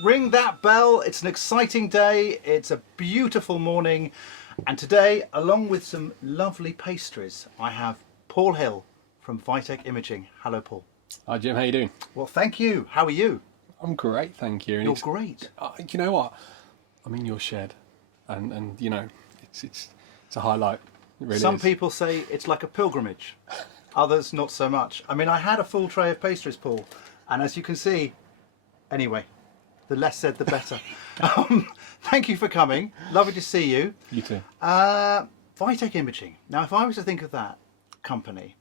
Ring that bell. It's an exciting day. It's a beautiful morning. And today, along with some lovely pastries, I have Paul Hill from Vitec Imaging. Hello, Paul. Hi, Jim. How you doing? Well, thank you. How are you? I'm great, thank you. And You're great. You know what? I'm in your shed, and you know, it's a highlight. It really Some is. people say it's like a pilgrimage. Others, not so much. I mean, I had a full tray of pastries, Paul, and as you can see, anyway, the less said, the better. Thank you for coming. Lovely to see you. You too. Vitec Imaging. Now, if I was to think of that company,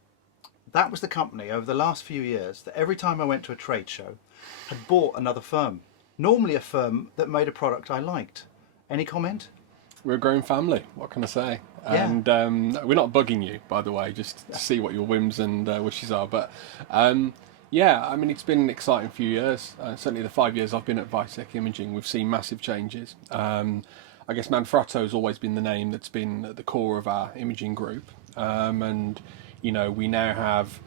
that was the company over the last few years that every time I went to a trade show had bought another firm. Normally a firm that made a product I liked. Any comment? We're a growing family. What can I say? Yeah. And we're not bugging you, by the way, just to see what your whims and wishes are. But yeah, I mean, it's been an exciting few years. Certainly the 5 years I've been at Vitec Imaging, we've seen massive changes. I guess Manfrotto has always been the name that's been at the core of our imaging group. And, you know, we now have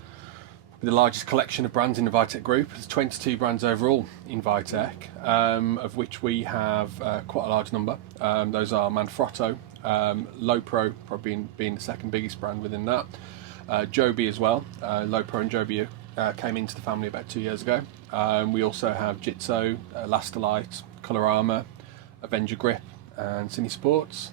the largest collection of brands in the Vitec group. There's 22 brands overall in Vitec, of which we have quite a large number. Those are Manfrotto, Lowepro probably being the second biggest brand within that. Joby as well. Lowepro and Joby came into the family about 2 years ago. We also have Jitso, Elastilite, Colorama, Avenger Grip and Cine Sports.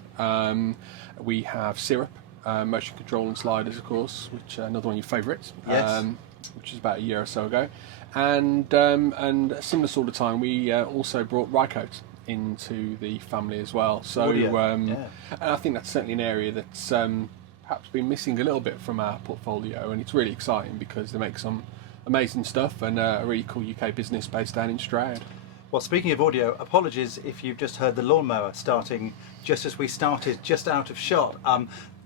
We have Syrup, motion control and sliders, of course, which another one of your favourites. Yes. Which is about a year or so ago, and a similar sort of time we also brought Rycoat into the family as well. So and I think that's certainly an area that's perhaps been missing a little bit from our portfolio, and it's really exciting because they make some amazing stuff and a really cool UK business based down in Stroud. Well, speaking of audio, apologies if you've just heard the lawnmower starting just as we started, just out of shot.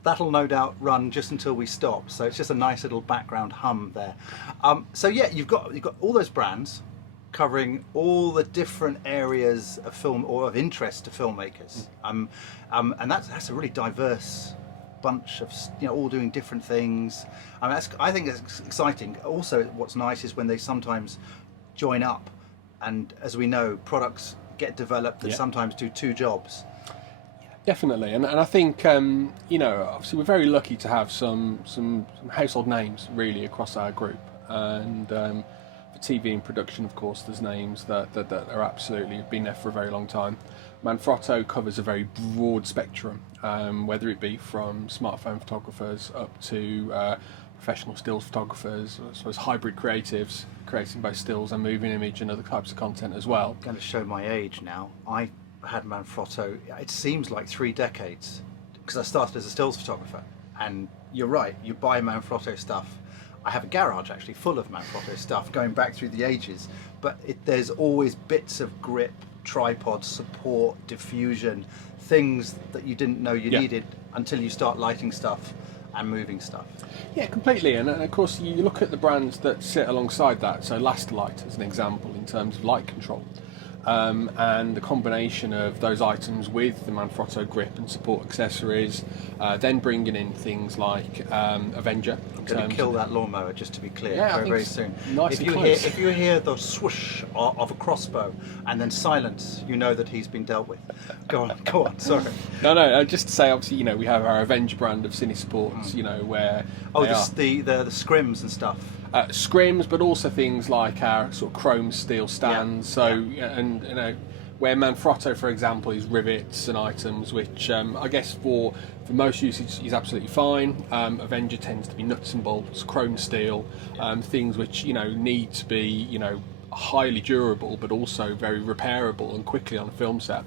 That'll no doubt run just until we stop, so it's just a nice little background hum there. So yeah, you've got all those brands covering all the different areas of film or of interest to filmmakers, and that's a really diverse bunch of, you know, all doing different things. I mean, I think it's exciting. Also, what's nice is when they sometimes join up, and as we know, products get developed that sometimes do two jobs. Definitely, and I think you know, obviously we're very lucky to have some household names really across our group, and for TV and production, of course, there's names that are absolutely been there for a very long time. Manfrotto covers a very broad spectrum, whether it be from smartphone photographers up to professional stills photographers, I suppose hybrid creatives creating both stills and moving image and other types of content as well. I'm going to show my age now. I had Manfrotto, it seems like 3 decades, because I started as a stills photographer. And you're right, you buy Manfrotto stuff. I have a garage actually full of Manfrotto stuff going back through the ages, but there's always bits of grip, tripod support, diffusion, things that you didn't know you needed until you start lighting stuff and moving stuff. Yeah, completely. And of course you look at the brands that sit alongside that. So Elastilite as an example in terms of light control. And the combination of those items with the Manfrotto grip and support accessories, then bringing in things like Avenger. I'm going to kill that lawnmower, just to be clear, very soon. Nice and close. If you hear the swoosh of a crossbow and then silence, you know that he's been dealt with. Go on, sorry. No, just to say, obviously, you know, we have our Avenger brand of Cine Sports, you know, where... Oh, the scrims and stuff. Scrims, but also things like our sort of chrome steel stands. And you know, where Manfrotto, for example, is rivets and items, which I guess for most usage is absolutely fine. Avenger tends to be nuts and bolts, chrome steel, things which, you know, need to be, you know, highly durable, but also very repairable and quickly on a film set.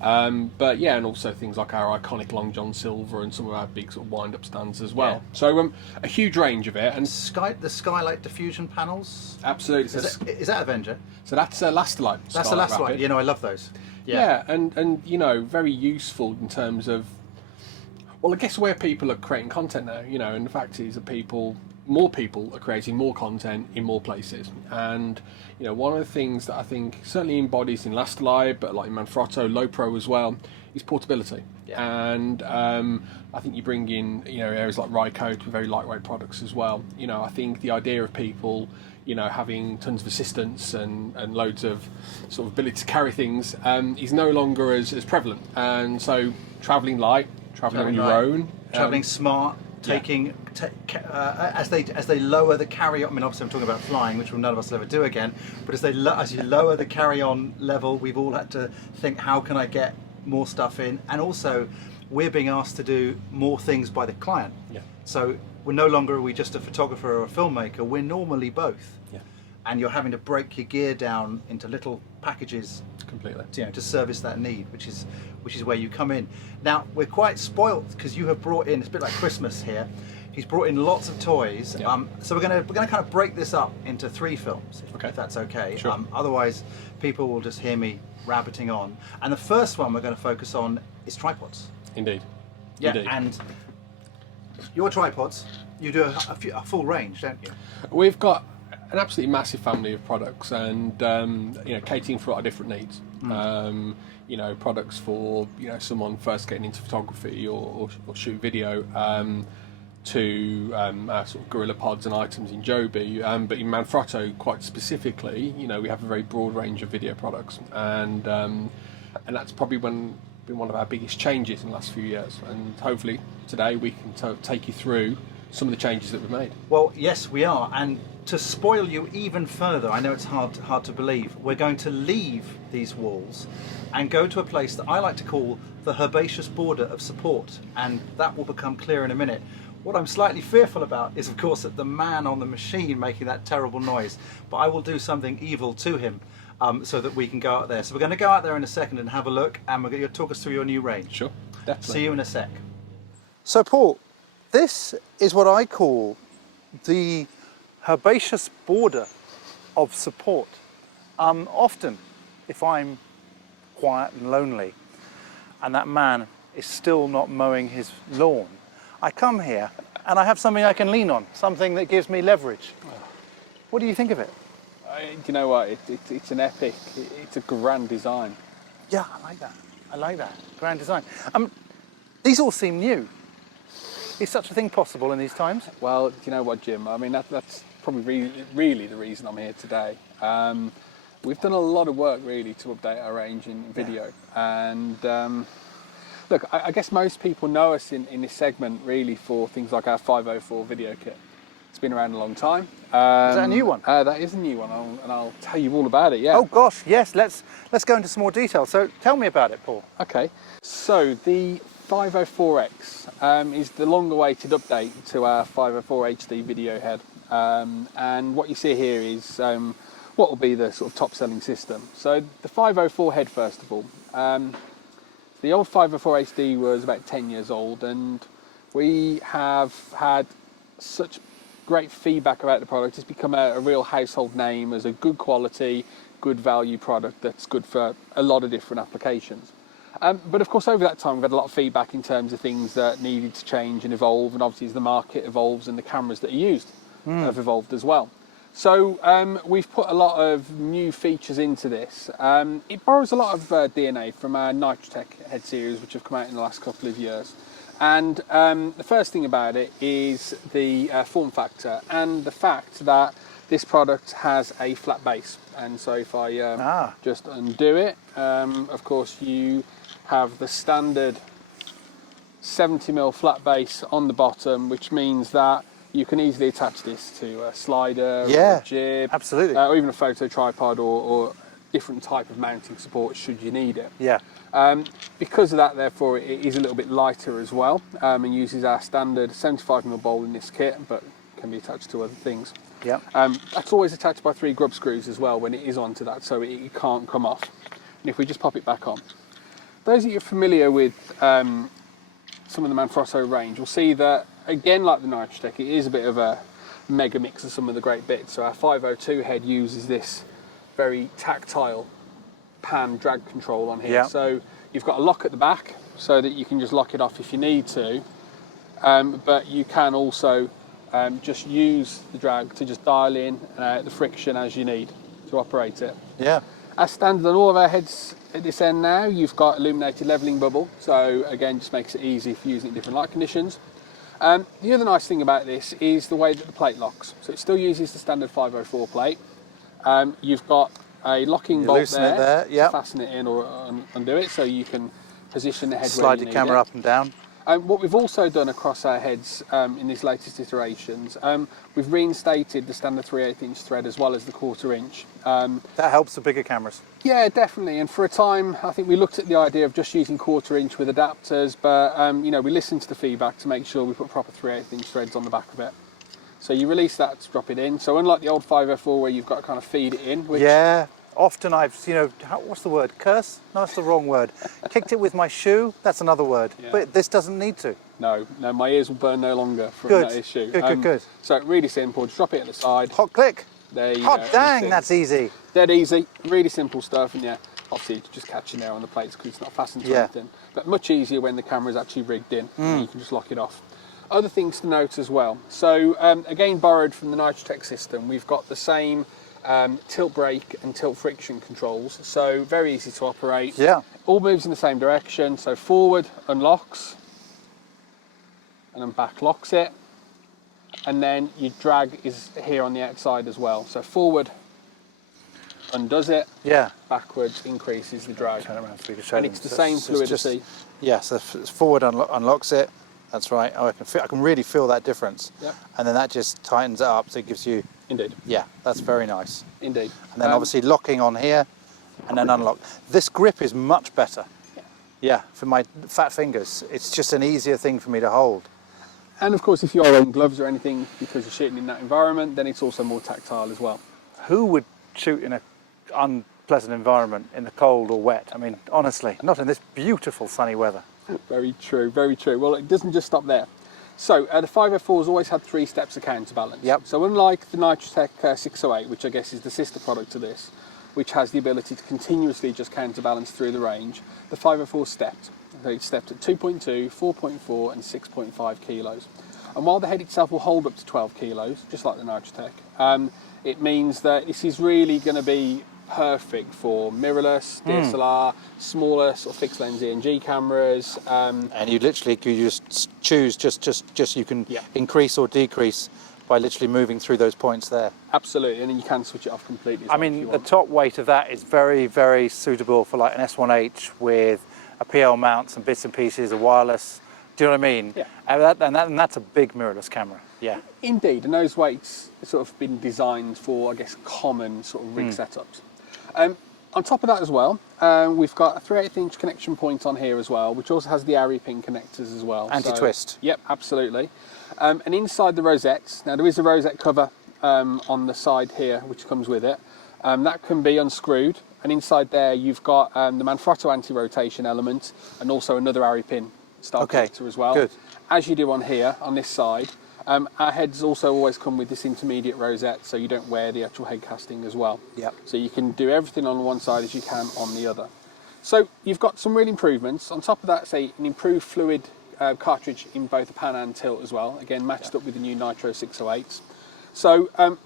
But yeah, and also things like our iconic Long John Silver and some of our big sort of wind-up stands as well. So a huge range of it. And the skylight diffusion panels. Absolutely. Is that Avenger? So that's Elastilite. That's Elastilite. You know, I love those. Yeah, and you know, very useful in terms of, well, I guess where people are creating content now, you know, and the fact is that more people are creating more content in more places. And, you know, one of the things that I think certainly embodies in Elastilite, but like in Manfrotto, Lowepro as well, is portability. And I think you bring in, you know, areas like Rycoat with very lightweight products as well. You know, I think the idea of people, having tons of assistance and loads of sort of ability to carry things is no longer as prevalent. And so travelling light, travelling on your own, travelling smart, taking as they lower the carry-on. I mean, obviously I'm talking about flying, which none of us will ever do again. But as you lower the carry-on level, we've all had to think, how can I get more stuff in? And also, we're being asked to do more things by the client. Yeah. So we're no longer just a photographer or a filmmaker. We're normally both. Yeah. And you're having to break your gear down into little packages Completely. to service that need, which is where you come in. Now we're quite spoilt because you have brought in, it's a bit like Christmas here. He's brought in lots of toys. Yeah. So we're gonna kind of break this up into 3 films, if that's okay. Sure. Otherwise, people will just hear me rabbiting on. And the first one we're going to focus on is tripods. Indeed. Yeah. Indeed. And your tripods, you do a full range, don't you? We've got an absolutely massive family of products, and catering for our different needs. Products for someone first getting into photography or shoot video, to our sort of gorilla pods and items in Joby, but in Manfrotto quite specifically, we have a very broad range of video products, and that's probably been one of our biggest changes in the last few years. And hopefully today we can take you through some of the changes that we've made. Well, yes, we are. And to spoil you even further, I know it's hard to believe, we're going to leave these walls and go to a place that I like to call the herbaceous border of support, and that will become clear in a minute. What I'm slightly fearful about is, of course, that the man on the machine making that terrible noise, but I will do something evil to him so that we can go out there. So we're going to go out there in a second and have a look, and we're going to talk us through your new range. Sure, definitely. See you in a sec. So Paul, this is what I call the herbaceous border of support. Often, if I'm quiet and lonely, and that man is still not mowing his lawn, I come here and I have something I can lean on, something that gives me leverage. What do you think of it? You know what? It's an epic. It's a grand design. Yeah, I like that. I like that. Grand design. These all seem new. Is such a thing possible in these times? Well, you know what, Jim? I mean, that's probably really the reason I'm here today. We've done a lot of work really to update our range in video, and look, I guess most people know us in this segment really for things like our 504 video kit. It's been around a long time. Is that a new one? That is a new one, and I'll tell you all about it. Yeah. Oh gosh, yes. Let's go into some more detail. So tell me about it, Paul. Okay. So the 504X is the long-awaited update to our 504 HD video head, and what you see here is what will be the sort of top-selling system. So the 504 head, first of all. The old 504 HD was about 10 years old, and we have had such great feedback about the product. It's become a real household name as a good quality, good value product that's good for a lot of different applications. But of course, over that time, we've had a lot of feedback in terms of things that needed to change and evolve, and obviously as the market evolves and the cameras that are used have evolved as well. So we've put a lot of new features into this. It borrows a lot of DNA from our Nitrotech head series, which have come out in the last couple of years. And the first thing about it is the form factor and the fact that this product has a flat base. And so if I just undo it, of course you have the standard 70mm flat base on the bottom, which means that you can easily attach this to a slider, or a jib, absolutely, or even a photo tripod, or different type of mounting support should you need it. Yeah. Because of that, therefore, it is a little bit lighter as well, and uses our standard 75mm bowl in this kit, but can be attached to other things. Yeah. That's always attached by 3 grub screws as well when it is onto that, so it can't come off. And if we just pop it back on, those of you familiar with some of the Manfrotto range will see that, again, like the Nitrotech, it is a bit of a mega mix of some of the great bits. So our 502 head uses this very tactile pan drag control on here. Yeah. So you've got a lock at the back so that you can just lock it off if you need to, but you can also just use the drag to just dial in and out the friction as you need to operate it. Yeah. As standard on all of our heads at this end now, you've got illuminated levelling bubble, so again just makes it easy for using it in different light conditions. The other nice thing about this is the way that the plate locks. So it still uses the standard 504 plate. You've got a locking bolt loosen it there, to yep. fasten it in or undo it, so you can position the head where Slide you your need camera it. up and down. What we've also done across our heads in these latest iterations, we've reinstated the standard 3/8 inch thread as well as the 1/4 inch. That helps the bigger cameras. Yeah, definitely. And for a time, I think we looked at the idea of just using 1/4 inch with adapters, but you know, we listened to the feedback to make sure we put proper 3/8 inch threads on the back of it. So you release that to drop it in. So unlike the old 504 where you've got to kind of feed it in, which Yeah, often I've, what's the word? Curse? No, that's the wrong word. Kicked it with my shoe, that's another word. Yeah. But this doesn't need to. no, my ears will burn no longer from Good, that issue. good. So really simple, just drop it at the side. Hot click. There you Hot go. dang, that's easy. Dead easy, really simple stuff, and yeah, obviously it's just catching there on the plates because it's not fastened to anything. But much easier when the camera is actually rigged in, and you can just lock it off. Other things to note as well. So again, borrowed from the Nitrotech system, we've got the same tilt brake and tilt friction controls. So very easy to operate. Yeah. All moves in the same direction. So forward unlocks, and then back locks it. And then your drag is here on the outside as well. So forward undoes it, Yeah. backwards increases the drag. Turn around so we can show And them. it's the So same it's fluidity. Yeah, so forward unlocks it. That's right. Oh, I can really feel that difference. Yep. And then that just tightens it up, so it gives you, Indeed, yeah, that's very nice. indeed. And then obviously locking on here, and then unlock. This grip is much better. Yeah, for my fat fingers. It's just an easier thing for me to hold. And of course, if you're wearing gloves or anything because you're shooting in that environment, then it's also more tactile as well. Who would shoot in an unpleasant environment, in the cold or wet? I mean, honestly, not in this beautiful sunny weather. Very true, very true. Well, it doesn't just stop there. So the 504 has always had 3 steps of counterbalance. Yep. So unlike the Nitrotech 608, which I guess is the sister product to this, which has the ability to continuously just counterbalance through the range, the 504 stepped. So it stepped at 2.2, 4.4 and 6.5 kilos. And while the head itself will hold up to 12 kilos, just like the Nitrotech, it means that this is really going to be perfect for mirrorless, DSLR, smaller sort of fixed lens ENG cameras. And you literally could just choose, just you can Yeah. increase or decrease by literally moving through those points there. Absolutely, and then you can switch it off completely. As I well if mean, you the want. top weight of that is very, very suitable for like an S1H with a PL mount, some bits and pieces, a wireless. Do you know what I mean? Yeah. And that's a big mirrorless camera. Yeah. Indeed, and those weights have sort of been designed for, I guess, common sort of rig setups. On top of that as well, we've got a 3/8 inch connection point on here as well, which also has the Arri pin connectors as well. Anti-twist. So, yep, absolutely. And inside the rosettes, now there is a rosette cover on the side here, which comes with it. That can be unscrewed, and inside there you've got the Manfrotto anti-rotation element, and also another Arri pin style connector as well. Good. As you do on here, on this side. Our heads also always come with this intermediate rosette, so you don't wear the actual head casting as well. Yep. So you can do everything on one side as you can on the other. So you've got some real improvements. On top of that, say an improved fluid cartridge in both the pan and tilt as well. Again, matched up with the new Nitro 608s. So I mean,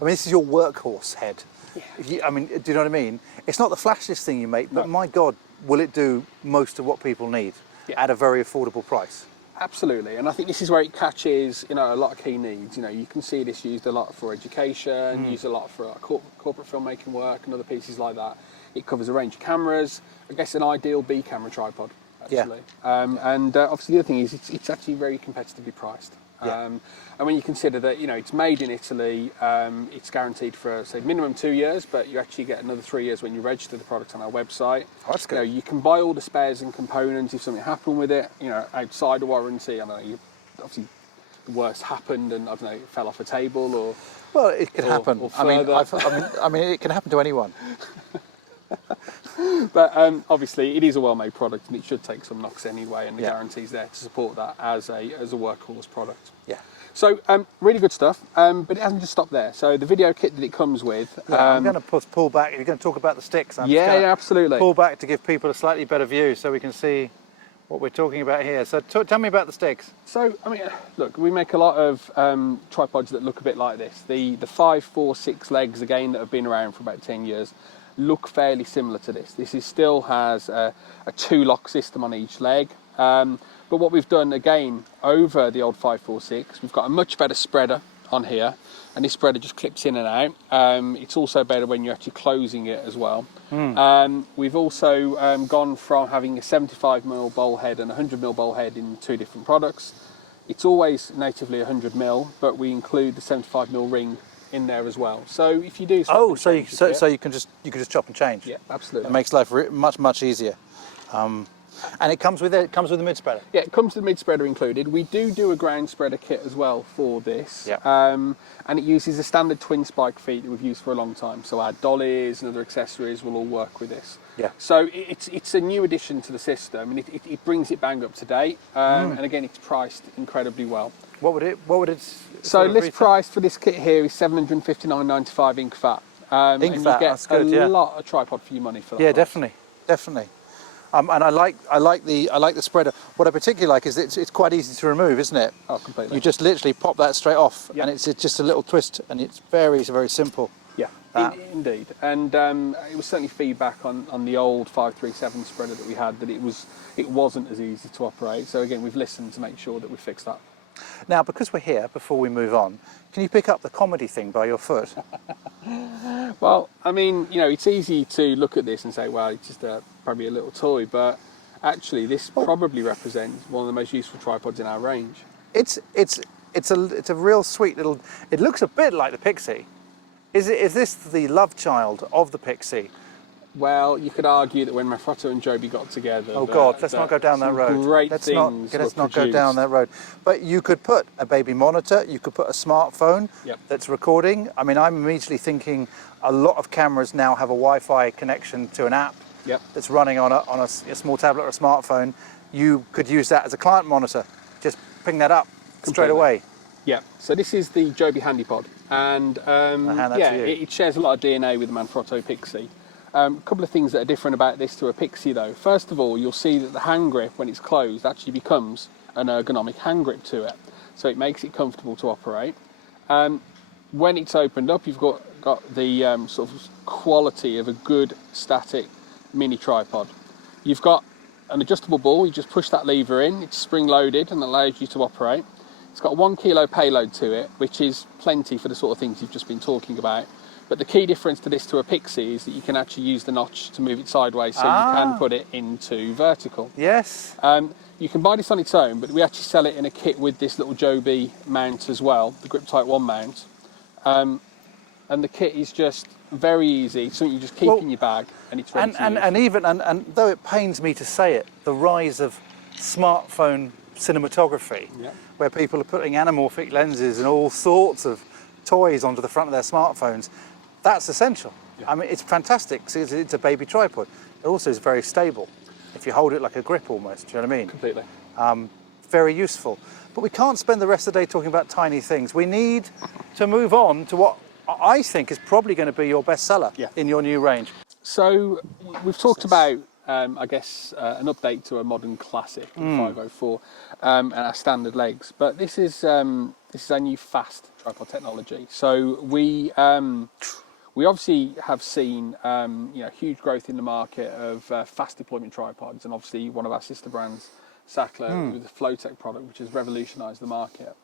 this is your workhorse head. I mean, do you know what I mean? It's not the flashiest thing you make, but No. my God, will it do most of what people need at a very affordable price? absolutely, and I think this is where it catches, a lot of key needs. You can see this used a lot for education, used a lot for corporate filmmaking work and other pieces like that. It covers a range of cameras. I guess an ideal B camera tripod, actually. And obviously the other thing is it's actually very competitively priced. And when you consider that, it's made in Italy, it's guaranteed for, say, minimum 2 years, but you actually get another 3 years when you register the product on our website. Oh, that's good. You can buy all the spares and components if something happened with it, outside the warranty. I don't know, obviously the worst happened and, I don't know, it fell off a table or... Well, it can happen. or I mean, further. I mean, it can happen to anyone. But obviously it is a well-made product and it should take some knocks anyway, and the Yeah. guarantee's there to support that as a workhorse product. Yeah. So really good stuff, but it hasn't just stopped there. So the video kit that it comes with... I'm going to pull back. You're going to talk about the sticks. I'm just yeah, gonna absolutely. Pull back to give people a slightly better view so we can see what we're talking about here. So tell me about the sticks. So, I mean, look, we make a lot of tripods that look a bit like this. The 5, 4, 6 legs, again, that have been around for about 10 years, look fairly similar to this. This still has a 2-lock system on each leg. But what we've done again over the old 546, we've got a much better spreader on here, and this spreader just clips in and out. It's also better when you're actually closing it as well. We've also gone from having a 75mm bowl head and a 100mm bowl head in 2 different products. It's always natively 100mm, but we include the 75mm ring in there as well. So if you do so you can just chop and change. Yeah, absolutely. It makes life much easier. And it comes with the mid spreader. Yeah, it comes with the mid spreader included. We do a ground spreader kit as well for this. Yeah. And it uses the standard twin spike feet that we've used for a long time. So our dollies and other accessories will all work with this. Yeah. So it's a new addition to the system, and it brings it bang up to date. And again, it's priced incredibly well. What would it? So list price for this kit here is $759.95 ink fat. Ink and fat, you get that's good, a lot of tripod for your money for that. Yeah, price. definitely. And I like the spreader. What I particularly like is it's quite easy to remove, isn't it? Oh, completely. You just literally pop that straight off, Yep. and it's just a little twist, and it's very simple. Yeah, indeed. And it was certainly feedback on the old 537 spreader that we had that it wasn't as easy to operate. So again, we've listened to make sure that we fixed that. Now, because we're here, before we move on, can you pick up the comedy thing by your foot? Well, I mean, it's easy to look at this and say, well, it's just probably a little toy, but actually this probably represents one of the most useful tripods in our range. It's a real sweet little. It looks a bit like the Pixie. Is this the love child of the Pixie? Well, you could argue that when Manfrotto and Joby got together... Oh God, let's not go down that road. Let's not go down that road. But you could put a baby monitor, you could put a smartphone that's recording. I mean, I'm immediately thinking a lot of cameras now have a Wi-Fi connection to an app that's running on a small tablet or a smartphone. You could use that as a client monitor. Just ping that up straight away. Yeah, so this is the Joby Handypod. And it shares a lot of DNA with the Manfrotto Pixie. A couple of things that are different about this to a Pixie though. First of all, you'll see that the hand grip, when it's closed, actually becomes an ergonomic hand grip to it. So it makes it comfortable to operate. When it's opened up, you've got the sort of quality of a good static mini tripod. You've got an adjustable ball, you just push that lever in, it's spring loaded and allows you to operate. It's got a 1 kilo payload to it, which is plenty for the sort of things you've just been talking about. But the key difference to this to a Pixie is that you can actually use the notch to move it sideways, so you can put it into vertical. Yes. You can buy this on its own, but we actually sell it in a kit with this little Joby mount as well, the Grip Type 1 mount. And the kit is just very easy, something you just keep in your bag, and it's ready to use. And though it pains me to say it, the rise of smartphone cinematography, where people are putting anamorphic lenses and all sorts of toys onto the front of their smartphones, that's essential. I mean, it's fantastic because it's a baby tripod. It also is very stable. If you hold it like a grip almost, do you know what I mean? Completely. Very useful. But we can't spend the rest of the day talking about tiny things. We need to move on to what I think is probably going to be your bestseller in your new range. So we've talked about, I guess, an update to a modern classic, the 504, and our standard legs. But this is our new fast tripod technology. So we obviously have seen huge growth in the market of fast deployment tripods, and obviously one of our sister brands, Sackler, with the Flowtech product, which has revolutionised the market.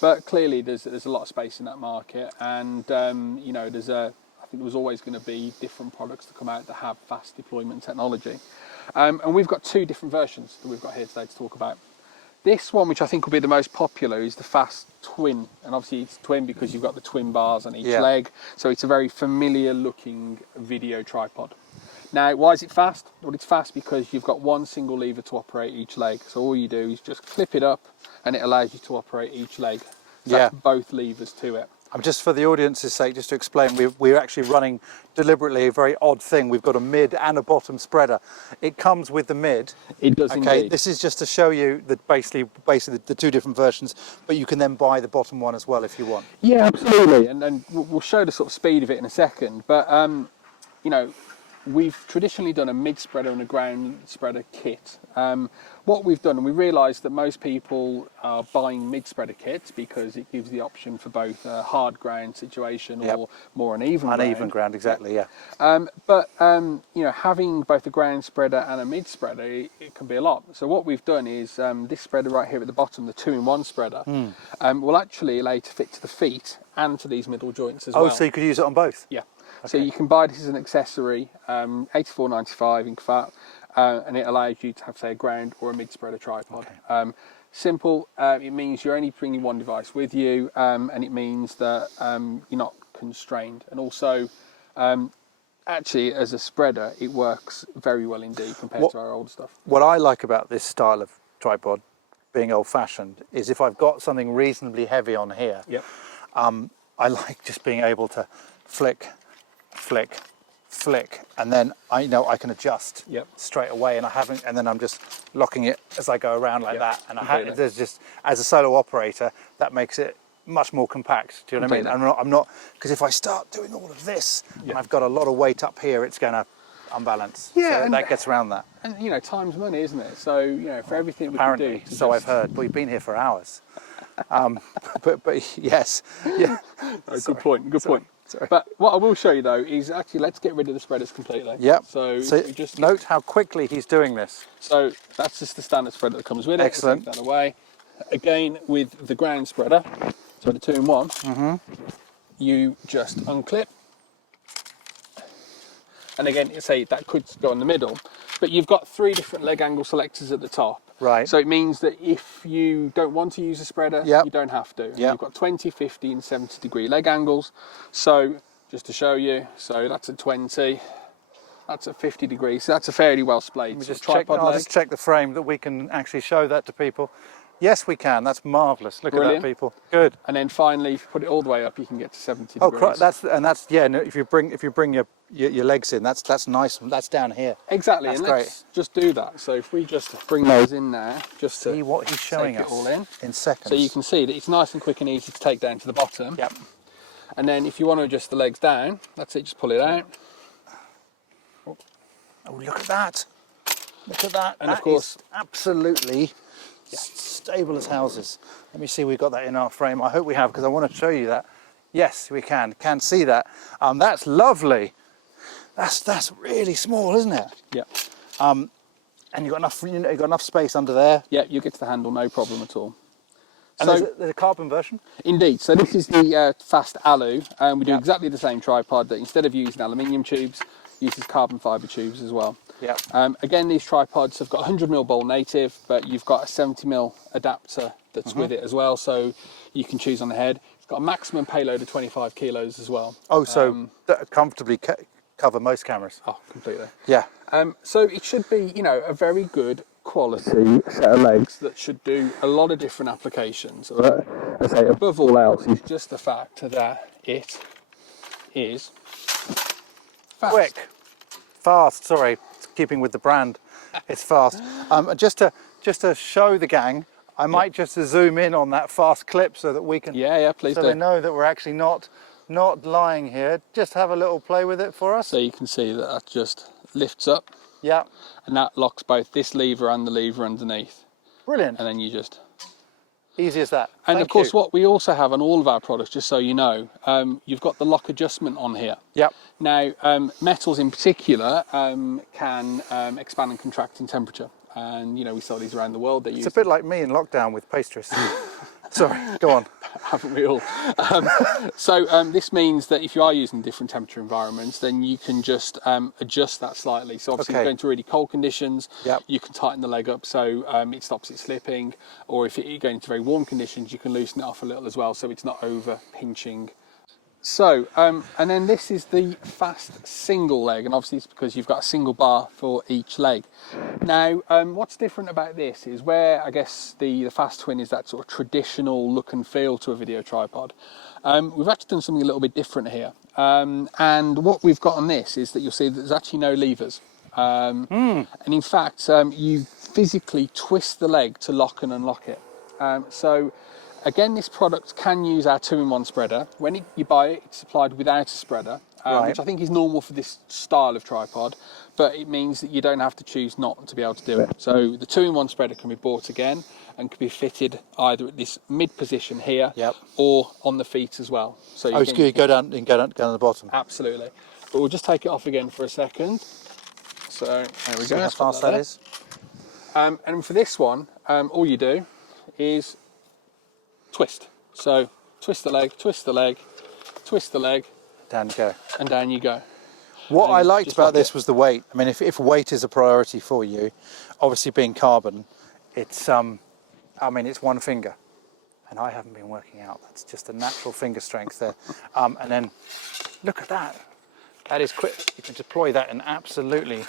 But clearly there's a lot of space in that market, and I think there was always going to be different products to come out that have fast deployment technology. And we've got 2 different versions that we've got here today to talk about. This one, which I think will be the most popular, is the Fast Twin. And obviously it's twin because you've got the twin bars on each leg. So it's a very familiar looking video tripod. Now, why is it fast? Well, it's fast because you've got one single lever to operate each leg. So all you do is just clip it up and it allows you to operate each leg. So that's both levers to it. Just for the audience's sake, just to explain, we're actually running deliberately a very odd thing. We've got a mid and a bottom spreader. It comes with the mid. It does indeed. This is just to show you that basically the 2 different versions, but you can then buy the bottom one as well if you want. Yeah, absolutely. And we'll show the sort of speed of it in a second. But, we've traditionally done a mid spreader and a ground spreader kit. What we've done, and we realised that most people are buying mid spreader kits because it gives the option for both a hard ground situation or more uneven ground. Uneven ground, exactly, yeah. But you know, having both a ground spreader and a mid spreader, it can be a lot. So what we've done is this spreader right here at the bottom, the 2-in-1 spreader, will actually allow you to fit to the feet and to these middle joints as well. Oh, so you could use it on both? Yeah. So you can buy this as an accessory, $84.95 in fact, and it allows you to have, say, a ground or a mid spreader tripod. Simple. It means you're only bringing one device with you, and it means that you're not constrained. And also, actually, as a spreader, it works very well indeed compared to our old stuff. What I like about this style of tripod, being old-fashioned, is if I've got something reasonably heavy on here, I like just being able to flick, and then I know I can adjust straight away, and then I'm just locking it as I go around like that. And there's just, as a solo operator, that makes it much more compact. Do you know what I mean? I'm not, because if I start doing all of this and I've got a lot of weight up here, it's going to unbalance. Yeah, so that gets around that. And you know, time's money, isn't it? So you know, for everything we apparently, can do. So I've heard. We've been here for hours. But yes, yeah. Good point. Sorry. But what I will show you though is actually, let's get rid of the spreaders completely. Yep. So just note how quickly he's doing this. So that's just the standard spreader that comes with it. Excellent. Take that away. Again, with the ground spreader, so the 2-in-1, you just unclip. And again, say that could go in the middle, but you've got 3 different leg angle selectors at the top. Right. So it means that if you don't want to use a spreader, you don't have to. You've got 20, 50 and 70 degree leg angles. So just to show you, so that's at 20, that's at 50 degrees. So that's a fairly well splayed tripod leg. I'll just check the frame that we can actually show that to people. Yes, we can. That's marvellous. Look at that, people. Good. And then finally, if you put it all the way up, you can get to 70 degrees. That's yeah. No, if you bring your legs in, that's nice. That's down here. Exactly. That's and great. Let's just do that. So if we just bring those in there, just to see what he's showing us it all in seconds. So you can see that it's nice and quick and easy to take down to the bottom. Yep. And then if you want to adjust the legs down, that's it. Just pull it out. Oh, look at that! Look at that! And that of course, is absolutely. Stable as houses. Let me see, we've got that in our frame. I hope we have, because I want to show you that. Yes, we can see that. That's lovely. That's really small, isn't it? Yeah. And you've got enough space under there. Yeah, you get to the handle, no problem at all. And so there's a carbon version? Indeed. So this is the fast alu, and we do exactly the same tripod, that instead of using aluminium tubes, uses carbon fibre tubes as well. Yeah. Again, these tripods have got 100mm bowl native, but you've got a 70mm adapter that's with it as well, so you can choose on the head. It's got a maximum payload of 25 kilos as well. Oh, so that comfortably cover most cameras. Oh, completely. Yeah. So it should be, you know, a very good quality set of legs that should do a lot of different applications. I say above all else is just the fact that it is fast. Quick, fast. Sorry, keeping with the brand, it's fast. Just to show the gang, I might just zoom in on that fast clip so that we can. Yeah, please so do. They know that we're actually not lying here. Just have a little play with it for us. So you can see that just lifts up. Yeah. And that locks both this lever and the lever underneath. Brilliant. And then you just. Easy as that. And of course, what we also have on all of our products, just so you know, you've got the lock adjustment on here. Yep. Now, metals in particular can expand and contract in temperature. And, you know, we sell these around the world. It's a bit like me in lockdown with pastries. Sorry, go on. Haven't we all? So this means that if you are using different temperature environments, then you can just adjust that slightly. So obviously, if you're going to really cold conditions, you can tighten the leg up so it stops it slipping. Or if you're going into very warm conditions, you can loosen it off a little as well, so it's not over pinching. So, and then this is the fast single leg, and obviously it's because you've got a single bar for each leg. Now, what's different about this is where I guess the fast twin is that sort of traditional look and feel to a video tripod. We've actually done something a little bit different here. And what we've got on this is that you'll see that there's actually no levers. And in fact, you physically twist the leg to lock and unlock it. So again, this product can use our 2-in-1 spreader. When you buy it, it's supplied without a spreader. Right. which I think is normal for this style of tripod, but it means that you don't have to choose not to be able to do it. So the 2-in-1 spreader can be bought again and can be fitted either at this mid position here, Yep. or on the feet as well. So Oh, you go down and go down to the bottom. absolutely. But we'll just take it off again for a second. So there we See go. how Stop fast that there. is. And for this one, all you do is twist. So twist the leg, twist the leg, twist the leg, Down you go. and down you go. What I liked just about like this it. was the weight. I mean, if weight is a priority for you, obviously being carbon, it's I mean, it's one finger, and I haven't been working out. That's just a natural finger strength there. And then look at that. That is quick. You can deploy that in absolutely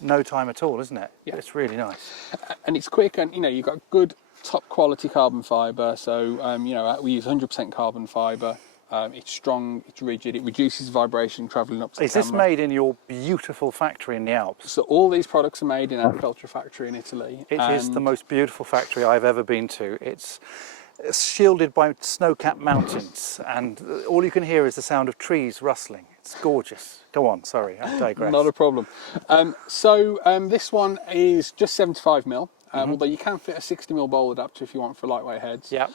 no time at all, isn't it? Yeah. It's really nice. And it's quick, and you've got good top quality carbon fibre. So we use 100% carbon fibre. It's strong, it's rigid, it reduces vibration travelling up to Is the this camera. made in your beautiful factory in the Alps? So all these products are made in our Feltre factory in Italy. It is the and most beautiful factory I've ever been to. It's shielded by snow-capped mountains, and all you can hear is the sound of trees rustling. It's gorgeous. Go on, sorry, I digress. Not a problem. This one is just 75mm. Although you can fit a 60mm bowl adapter if you want for lightweight heads. Yeah.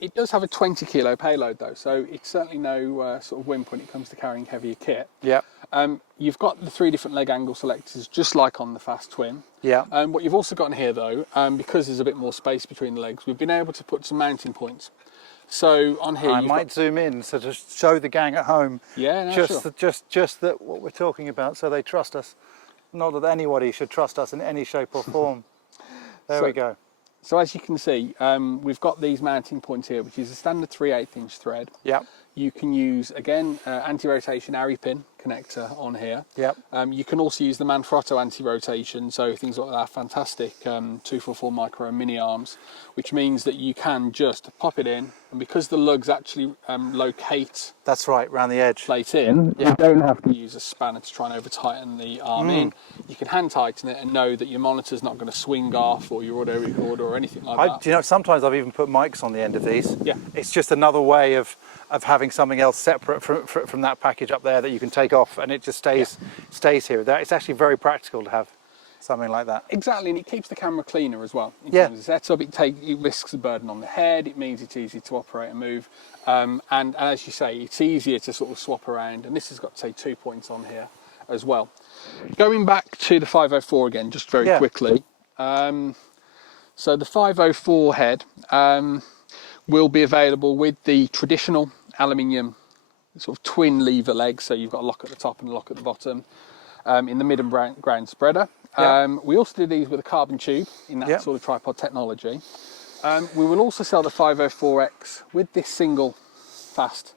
It does have a 20 kg payload though, so it's certainly no sort of wimp when it comes to carrying heavier kit. Yeah. You've got the 3 different leg angle selectors, just like on the Fast Twin. Yeah. What you've also got in here though, because there's a bit more space between the legs, we've been able to put some mounting points. So on here, I might zoom in so to show the gang at home. Yeah, no, sure. Just that what we're talking about, so they trust us. Not that anybody should trust us in any shape or form. There we go. So as you can see, we've got these mounting points here, which is a standard 3/8 inch thread. Yep. You can use, again, anti-rotation Arri pin connector on here. Yep. You can also use the Manfrotto anti-rotation, so things like that fantastic 244 micro mini arms, which means that you can just pop it in, and because the lugs actually locate That's right, round the edge. plate in, you don't have to use a spanner to try and over tighten the arm in. You can hand tighten it and know that your monitor's not going to swing off, or your audio recorder or anything like that. Do you know, sometimes I've even put mics on the end of these. Yeah. It's just another way of having something else separate from that package up there that you can take off, and it just stays here. It's actually very practical to have something like that. Exactly, and it keeps the camera cleaner as well. In Yeah. terms of setup, it risks the burden on the head. It means it's easy to operate and move. And as you say, it's easier to sort of swap around. And this has got, say, 2 points on here as well. Going back to the 504 again, just very quickly. So the 504 head will be available with the traditional aluminium sort of twin lever legs. So you've got a lock at the top and a lock at the bottom in the mid and ground spreader. We also do these with a carbon tube in that sort of tripod technology. We will also sell the 504X with this single fast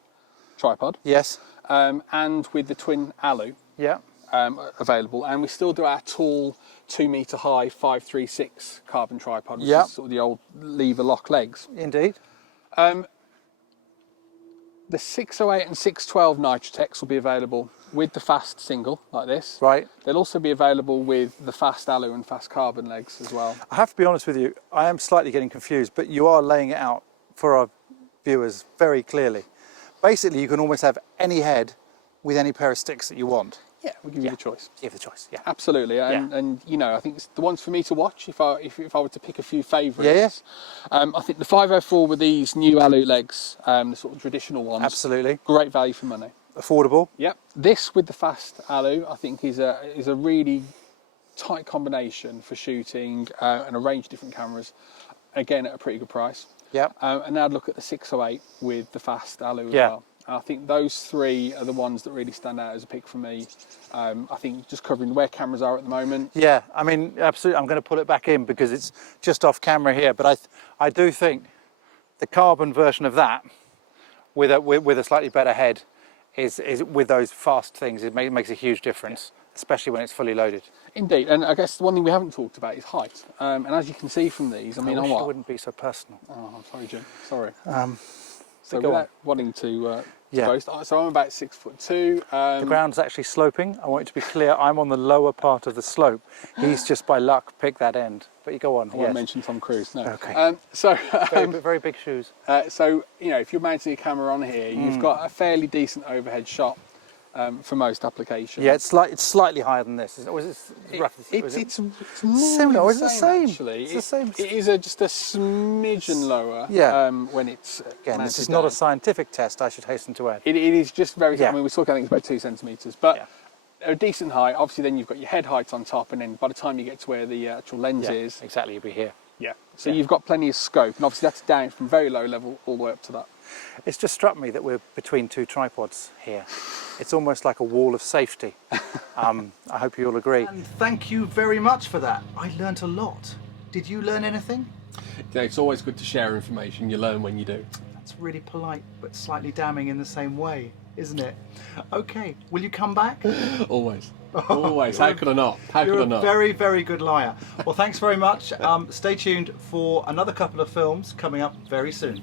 tripod. Yes. And with the twin alu available. And we still do our tall 2 metre high 536 carbon tripod, which is sort of the old lever lock legs. Indeed. The 608 and 612 Nitrotex will be available with the fast single like this. Right. They'll also be available with the fast alu and fast carbon legs as well. I have to be honest with you, I am slightly getting confused, but you are laying it out for our viewers very clearly. Basically, you can almost have any head with any pair of sticks that you want. Yeah, we'll give you the choice. Give the choice, yeah. Absolutely, and you know, I think it's the ones for me to watch if I were to pick a few favourites. I think the 504 with these new alu legs, the sort of traditional ones. Absolutely. Great value for money. Affordable. Yep. This with the fast alu, I think is a really tight combination for shooting and a range of different cameras. Again, at a pretty good price. Yep. And now I'd look at the 608 with the fast alu as well. I think those three are the ones that really stand out as a pick for me. I think just covering where cameras are at the moment. Yeah, I mean, absolutely. I'm going to pull it back in because it's just off camera here. But I do think the carbon version of that, with a slightly better head, is with those fast things. It makes a huge difference, especially when it's fully loaded. Indeed, and I guess the one thing we haven't talked about is height. And as you can see from these, I mean, wish I'm what? it wouldn't be so personal. Oh, I'm sorry, Jim. Sorry. So go without wanting to boast, so I'm about 6'2". The ground's actually sloping. I want it to be clear. I'm on the lower part of the slope. He's just by luck picked that end. But you go on. I won't mention Tom Cruise. No. Okay. Very big shoes. So you know, if you're mounting a camera on here, you've got a fairly decent overhead shot. for most applications. Yeah, it's slightly higher than this. Or is it roughly? It's more similar. Or is it the same? Actually, It's the same. It is just a smidgen lower. Yeah. When it's Again, this mounted is not down. a scientific test, I should hasten to add. It is just very. Yeah. I mean, we're talking, I think it's about 2 centimeters, but Yeah. a decent height. Obviously, then you've got your head height on top, and then by the time you get to where the actual lens Yeah, is, exactly, you'll be here. yeah. So Yeah. you've got plenty of scope, and obviously that's down from very low level all the way up to that. It's just struck me that we're between two tripods here. It's almost like a wall of safety. I hope you all agree. And thank you very much for that. I learnt a lot. Did you learn anything? Yeah, it's always good to share information. You learn when you do. That's really polite, but slightly damning in the same way, isn't it? Okay, will you come back? Always. Always. How could I not? How could I You're a not? very, very good liar. Well, thanks very much. Stay tuned for another couple of films coming up very soon.